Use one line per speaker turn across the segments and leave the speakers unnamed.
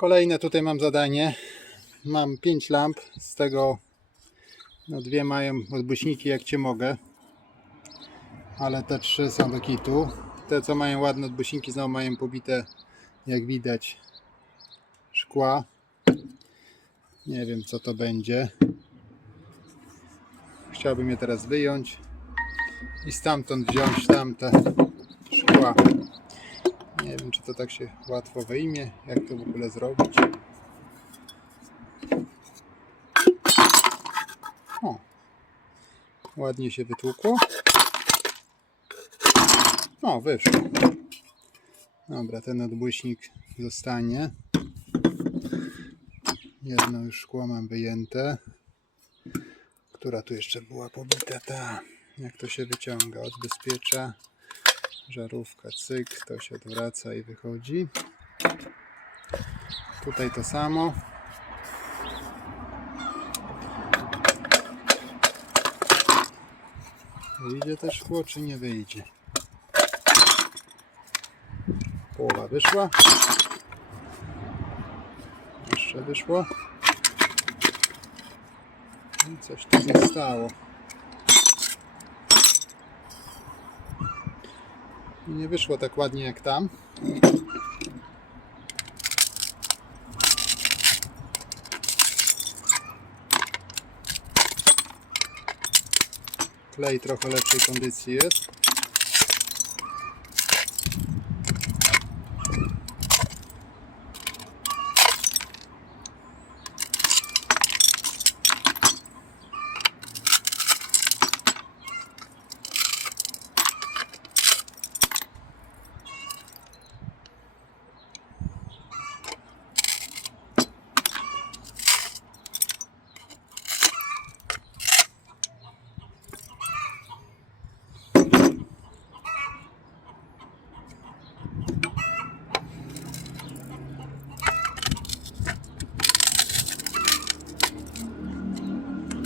Kolejne tutaj mam zadanie. Mam 5 lamp, z tego no dwie mają odbuśniki jak cię mogę. Ale te trzy są do kitu. Te co mają ładne odbuśniki znowu mają pobite jak widać szkła. Nie wiem co to będzie. Chciałbym je teraz wyjąć i stamtąd wziąć tamte szkła. Nie wiem, czy to tak się łatwo wyjmie, jak to w ogóle zrobić. O, ładnie się wytłukło. O, wyszło. Dobra, ten odbłyśnik zostanie. Jedno już szkło mam wyjęte. Która tu jeszcze była pobita? Ta. Jak to się wyciąga? Odbezpiecza. Żarówka, cyk, to się odwraca i wychodzi. Tutaj to samo. Wyjdzie też szkło, czy nie wyjdzie? Połowa wyszła. Jeszcze wyszło. I coś tu zostało. I nie wyszło tak ładnie jak tam. Klej trochę lepszej kondycji jest.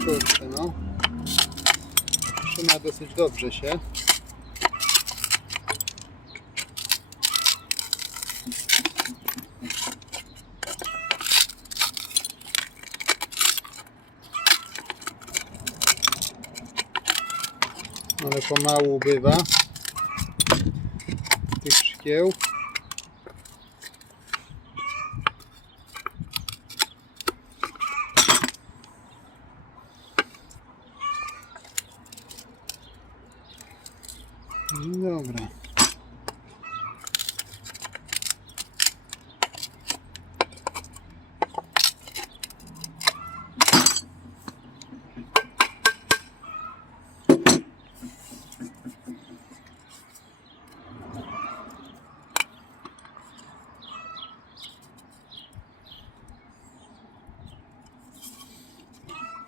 Kurczę no. Trzyma dosyć dobrze się. Ale pomału bywa tych szkieł. No Dobra.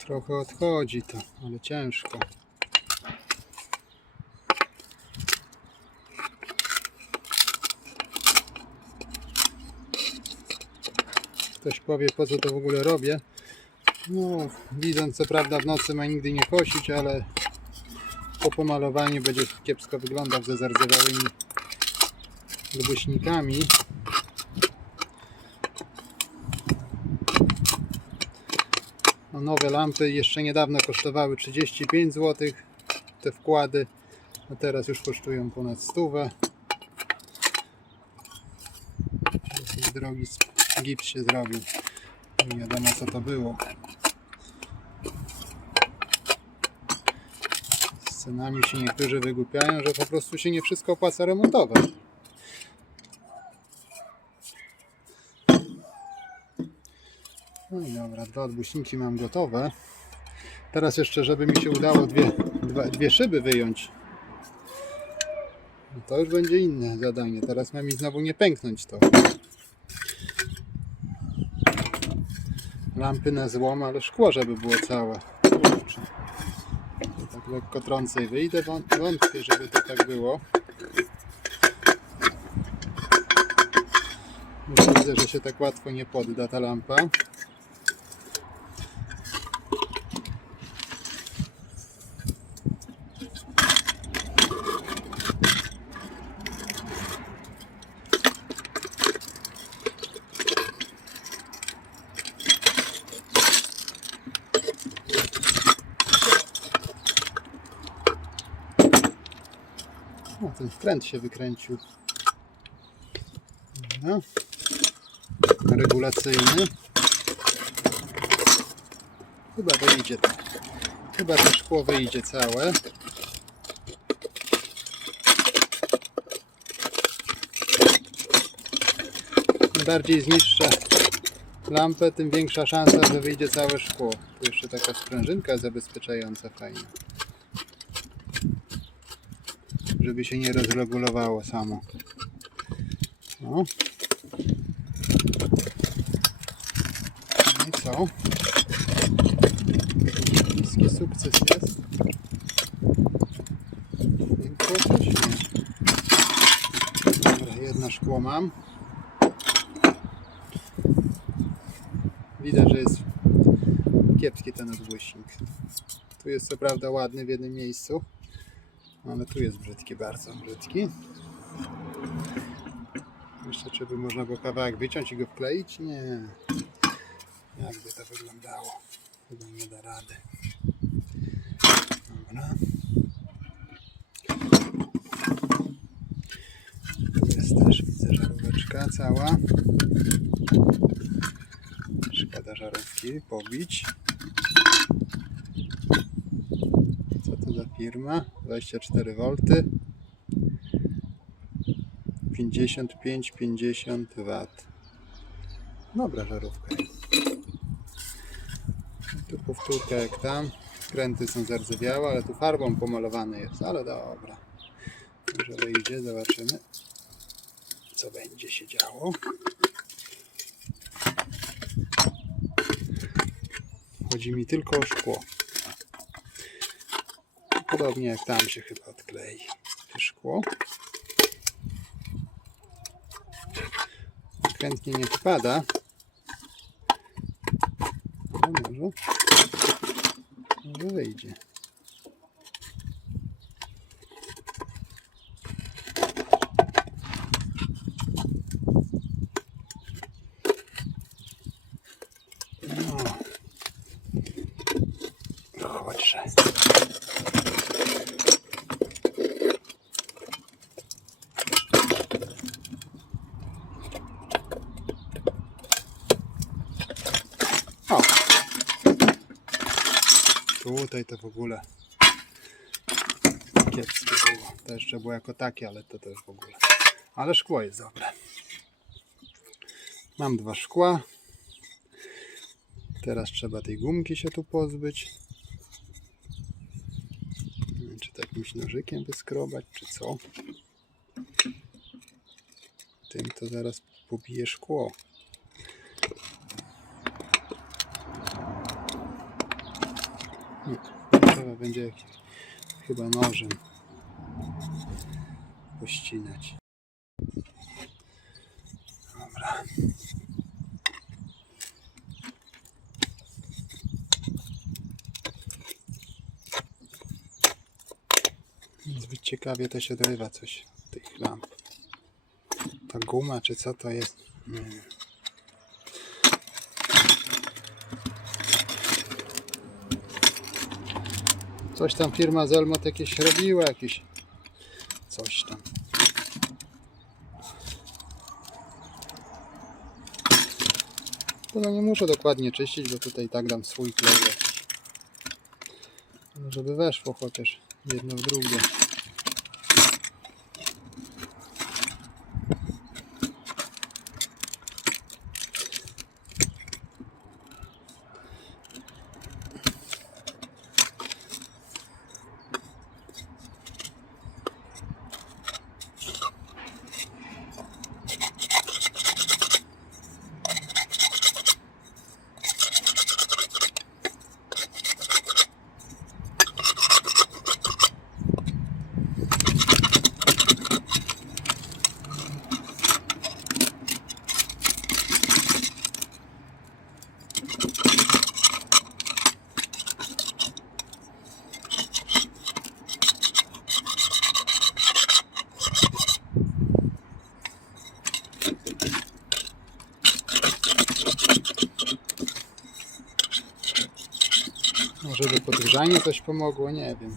Trochę odchodzi to, ale ciężko. Ktoś powie, po co to w ogóle robię. No, widząc co prawda w nocy ma nigdy nie kosić, ale po pomalowaniu będzie kiepsko wyglądał ze zardzewiałymi odbuśnikami. Nowe lampy jeszcze niedawno kosztowały 35 zł te wkłady, a teraz już kosztują ponad 100. Dosyć drogi gips się zrobił. Nie wiadomo co to było. Z cenami się niektórzy wygłupiają, że po prostu się nie wszystko opłaca remontować. No i dobra, dwa odbuśniki mam gotowe. Teraz jeszcze, żeby mi się udało dwie, dwa, dwie szyby wyjąć. No to już będzie inne zadanie. Teraz ma mi znowu nie pęknąć to. Lampy na złom, ale szkło, żeby było całe. Kurczę. Tak lekko trącej wyjdę, wąt- wątpię, żeby to tak było. Widzę, że się tak łatwo nie podda ta lampa. Wkręt się wykręcił. No. Regulacyjny. Chyba wyjdzie. Chyba to szkło wyjdzie całe. Im bardziej zniszczę lampę, tym większa szansa, że wyjdzie całe szkło. Tu jeszcze taka sprężynka zabezpieczająca fajnie. Żeby się nie rozregulowało samo. No. No i co? Niski sukces jest. Jedno szkło mam. Widać, że jest kiepski ten odgłośnik. Tu jest co prawda ładny w jednym miejscu, ale tu jest brzydki, bardzo brzydki. Jeszcze czy by można było kawałek wyciąć i go wkleić? Nie. Jakby to wyglądało? Chyba nie da rady. Dobra. Tu jest też, widzę, żaróweczka cała. Szkoda żarówki pobić. Co to za firma? 24 V. 55-50 W. Dobra żarówka. Tu powtórka jak tam. Kręty są zardzewiałe, ale tu farbą pomalowane jest, ale dobra. Może wyjdzie, zobaczymy co będzie się działo. Chodzi mi tylko o szkło. Podobnie jak tam się chyba odklei szkło. Chętnie nie wpada. Ale może, może wyjdzie. No. Chodźże. O. Tutaj to w ogóle kiepskie było. To jeszcze było jako takie, ale to też w ogóle. Ale szkło jest dobre. Mam dwa szkła. Teraz trzeba tej gumki się tu pozbyć. Nie wiem, czy to jakimś nożykiem wyskrobać, czy co. Tym to zaraz pobije szkło. Trzeba będzie chyba nożem pościnać. Dobra. Zbyt ciekawie to się odrywa coś tych lamp. Ta guma, czy co to jest? Nie wiem. Coś tam firma Zelmot jakieś robiła, jakieś coś tam. No nie muszę dokładnie czyścić, bo tutaj tak dam swój klej. jakiś. Żeby weszło chociaż jedno w drugie. może podgrzanie coś pomogło, nie wiem.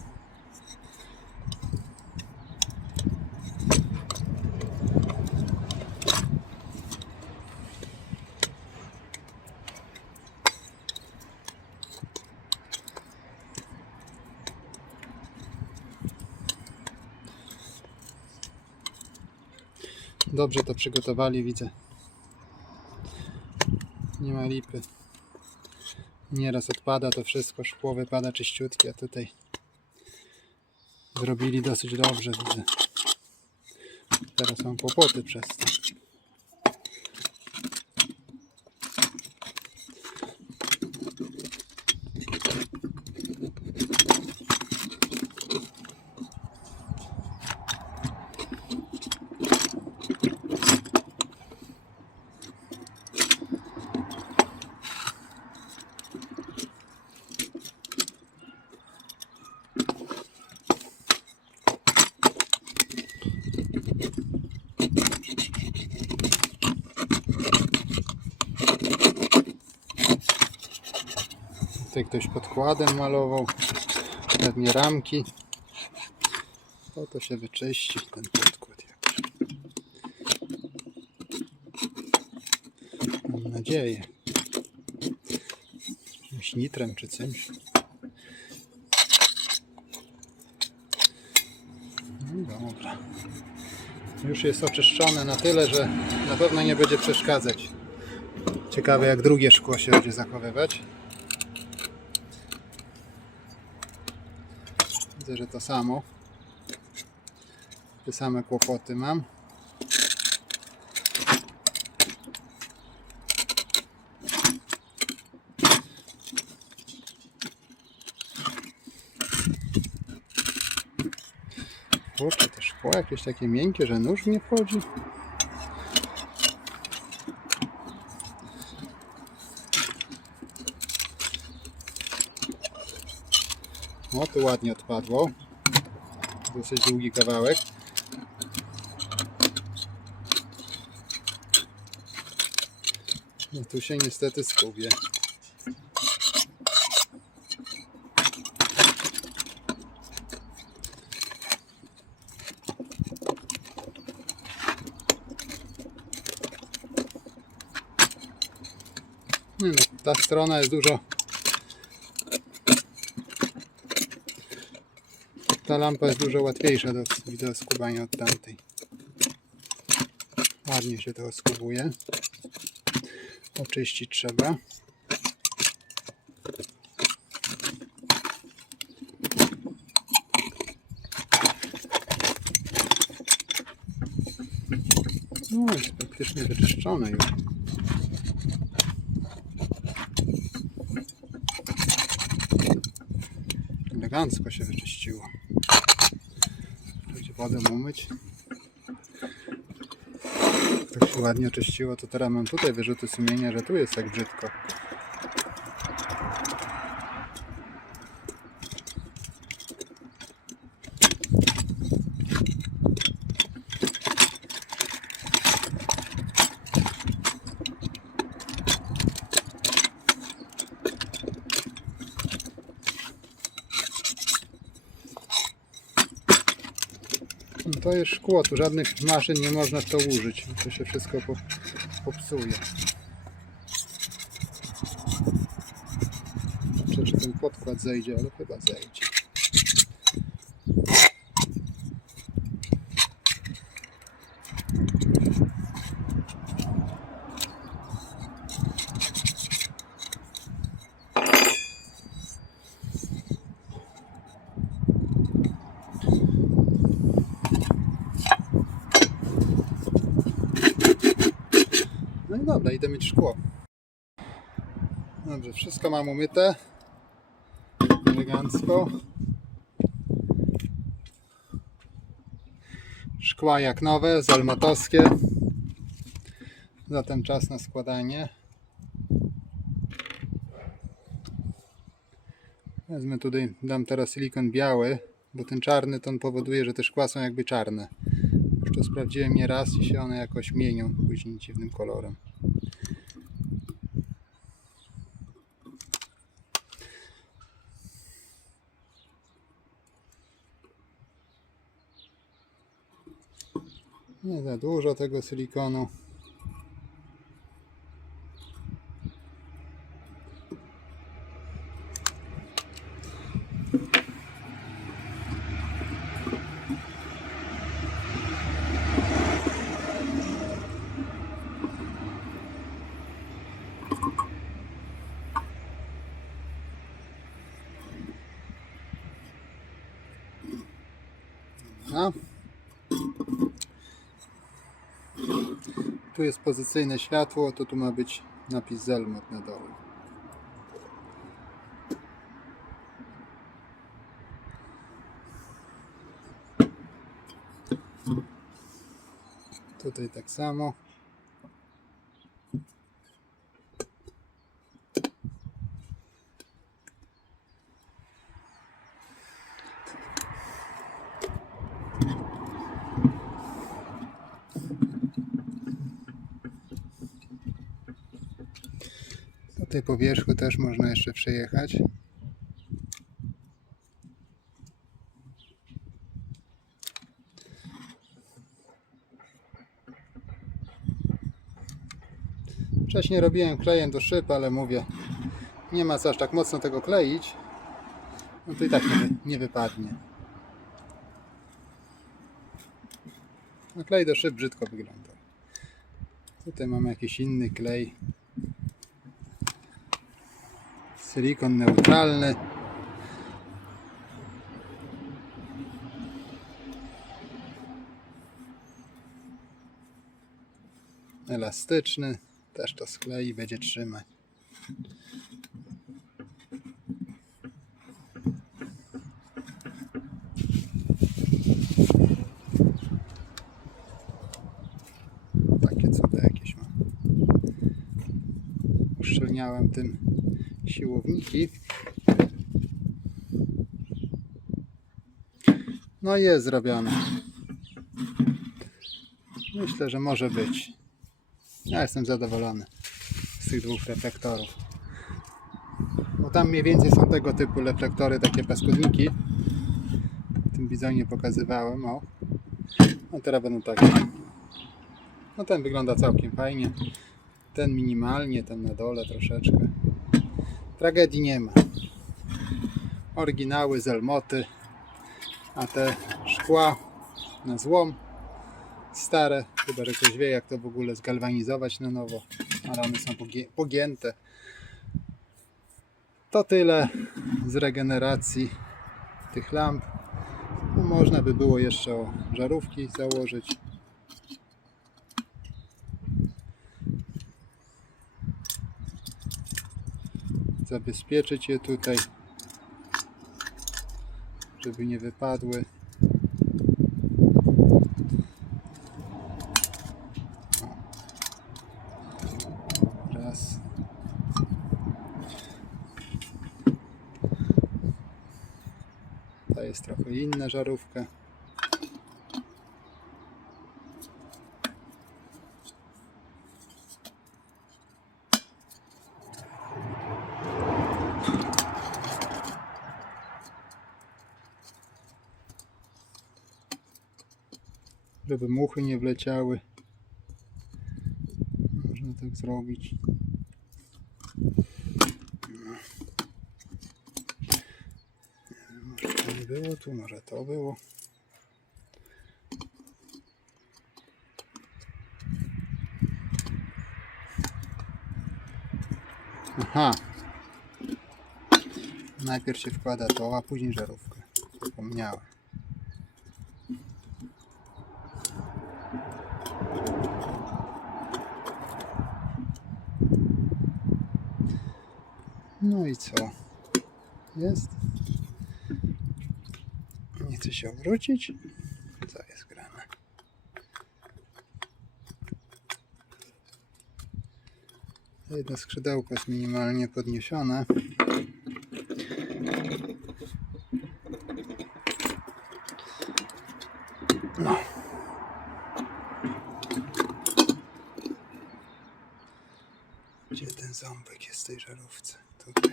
Dobrze to przygotowali, widzę. Nie ma lipy. Nieraz odpada to wszystko, szkło wypada czyściutkie, a tutaj zrobili dosyć dobrze, widzę. Teraz mam kłopoty przez to. Tutaj ktoś podkładem malował, pewnie ramki. To to się wyczyści ten podkład jakiś. Mam nadzieję. Jakimś nitrem czy czymś. No dobra. Już jest oczyszczone na tyle, że na pewno nie będzie przeszkadzać. Ciekawe jak drugie szkło się będzie zachowywać. Widzę, że to samo. Te same kłopoty mam. Kurczę, to szkło jakieś takie miękkie, że nóż nie wchodzi. O, tu ładnie odpadło. Dosyć długi kawałek. No tu się niestety skubię. No, ta strona jest dużo ta lampa jest dużo łatwiejsza do, do skubania od tamtej. Ładnie się to skubuje. Oczyścić trzeba. No, jest praktycznie wyczyszczone już. Elegancko się wyczyściło. Wodę umyć. Tak się ładnie oczyściło, to teraz mam tutaj wyrzuty sumienia, że tu jest tak brzydko. No to szkło, tu żadnych maszyn nie można w to użyć. To się wszystko po, popsuje. Zobaczę, czy ten podkład zejdzie, ale chyba zejdzie. No i dobra, idę myć szkło. Dobrze, wszystko mam umyte. Elegancko. Szkła jak nowe, zalmatowskie. Zatem czas na składanie. Wezmę tutaj, dam teraz silikon biały, bo ten czarny ton powoduje, że te szkła są jakby czarne. Już to sprawdziłem nie raz i się one jakoś mienią później dziwnym kolorem. Nie za dużo tego silikonu. Huh? Tu jest pozycyjne światło, to tu ma być napis Zelmot na dole. Tutaj tak samo. Tutaj po wierzchu też można jeszcze przejechać. Wcześniej robiłem klejem do szyb, ale mówię, nie ma co aż tak mocno tego kleić. No to i tak nie, nie wypadnie. No klej do szyb brzydko wygląda. Tutaj mamy jakiś inny klej. Silikon neutralny. Elastyczny. Też to sklei, będzie trzymać. Takie jakieś ma. Uszczelniałem tym siłowniki. No i jest zrobione. Myślę, że może być. Ja jestem zadowolony z tych dwóch reflektorów. Bo tam mniej więcej są tego typu reflektory, takie paskudniki. W tym bizonie pokazywałem, o. A teraz będą takie. No ten wygląda całkiem fajnie. Ten minimalnie, ten na dole troszeczkę. Tragedii nie ma. Oryginały z Elmoty, a te szkła na złom stare, chyba że ktoś wie jak to w ogóle zgalwanizować na nowo, ale one są pogięte. To tyle z regeneracji tych lamp. No, można by było jeszcze o żarówki założyć. Zabezpieczyć je tutaj, żeby nie wypadły. Raz. Ta jest trochę inna żarówka. Żeby muchy nie wleciały. Można tak zrobić. Może to nie było tu, może to było. Aha. Najpierw się wkłada to, a później żarówkę. Zapomniałem. No i co? Jest? Nie chce się obrócić? Co jest grane? Jedno skrzydełko jest minimalnie podniesione. No. Gdzie ten ząbek jest w tej żarówce? Tutaj.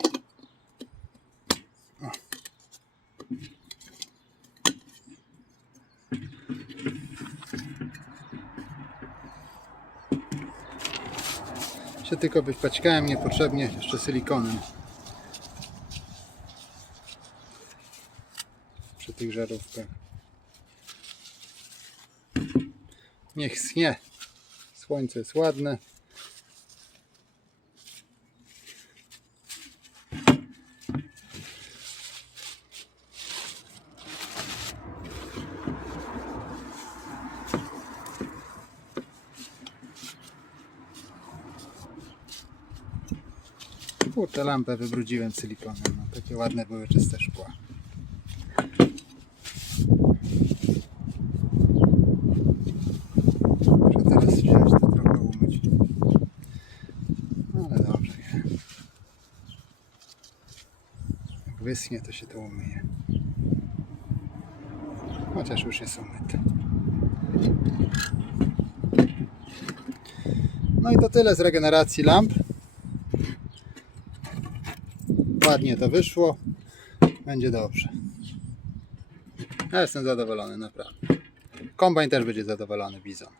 O. Się tylko wypaćkałem niepotrzebnie jeszcze silikonem. Przy tych żarówkach. Niech schnie. Słońce jest ładne. Kurczę, lampę wybrudziłem silikonem. No, takie ładne były czyste szkła. Muszę teraz wziąć to trochę umyć. Ale dobrze. Jak wyschnie, to się to umyje. Chociaż już jest umyte. No i to tyle z regeneracji lamp. Ładnie to wyszło. Będzie dobrze. Ja jestem zadowolony, naprawdę. Kombajn też będzie zadowolony, Bizon.